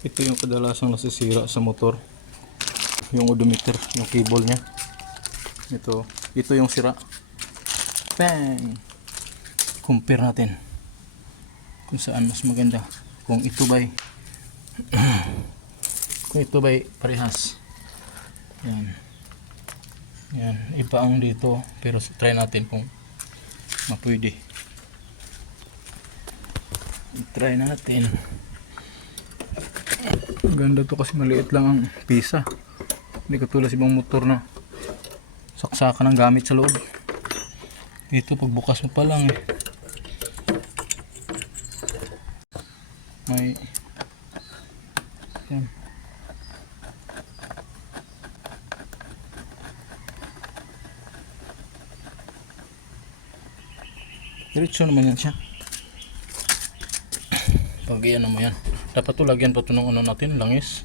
Ito yung kadalasang nasisira sa motor, yung odometer, yung cable nya. Ito yung sira. Bang! Compare natin kung saan mas maganda, kung ito ba'y parehas. Yan, iba ang dito, pero try natin kung mapwede. I-try natin. Ganda to kasi maliit lang ang pisa, hindi katulad sa ibang motor na saksakan ng gamit sa loob. Dito pagbukas mo pa lang may yan. Diretso naman yan siya. Pag iyan naman yan, dapat to lagyan pa to ng ano natin, langis.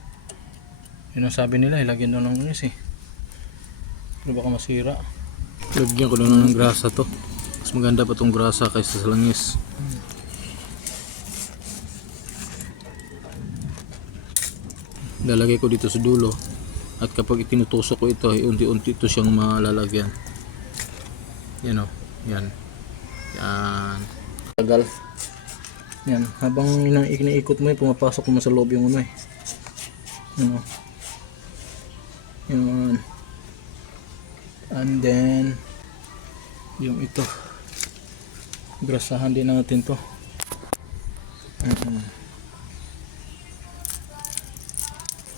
Yun ang sabi nila, ilagyan doon ng langis pero baka masira. Lagyan ko lang ng grasa to, mas maganda pa tong grasa kaysa sa langis. Lalagay ko dito sa dulo, at kapag itinutusok ko ito, unti-unti ito siyang malalagyan. Yan o, yan. Tagal. Yan, habang iniikot mo pumapasok mo sa loob yung ano Yan o. Yan. And then yung ito, grasahan din natin to.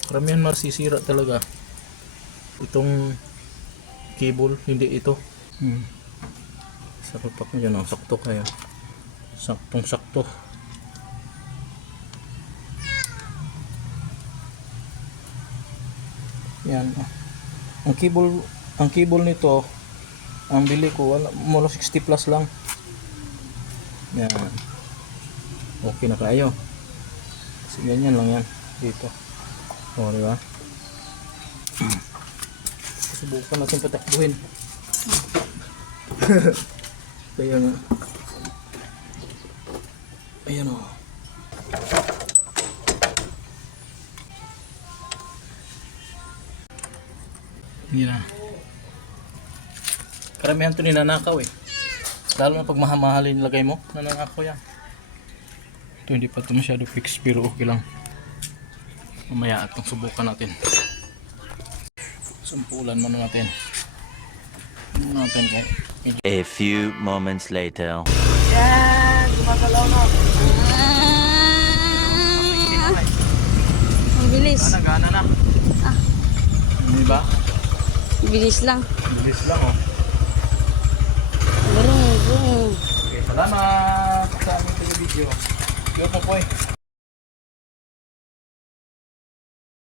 Karamihan masisira talaga itong cable, hindi ito. Sakto pa yan, sakto kaya. Saktong sakto. Yan. Ang cable nito, ang bili ko mula 60 plus lang. Yan. Okay na kayo. Kasi ganyan lang yan dito. O, diba? Subukan natin patakbuhin. Kaya nga. Ayan o. Yan na. Karamihan ito ninanakaw lalo na pag mahamahalin lagay mo, nananakaw yan. Ito hindi pa ito masyado fix pero okay lang. Mamaya itong subukan natin. Sampulan muna natin. A few moments later. Yan, gumagalaw na. Ang bilis. Gana na. Hindi ba? Bilis lang. Bilis lang Brum, brum. Okay, salamat sa aming video. Yo po